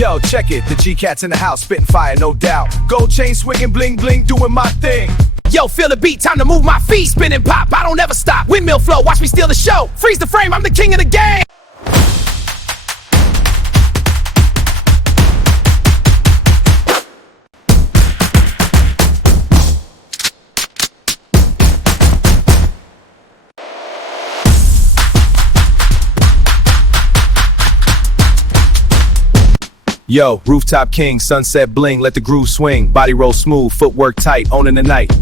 Yo, check it, the G-Cat's in the house, spitting fire, no doubt. Gold chain swinging, bling bling, doing my thing. Yo, feel the beat, time to move my feet. Spin and pop, I don't ever stop. Windmill flow, watch me steal the show. Freeze the frame, I'm the king of the game. Yo, rooftop king, sunset bling, let the groove swing. Body roll smooth, footwork tight, owning the night.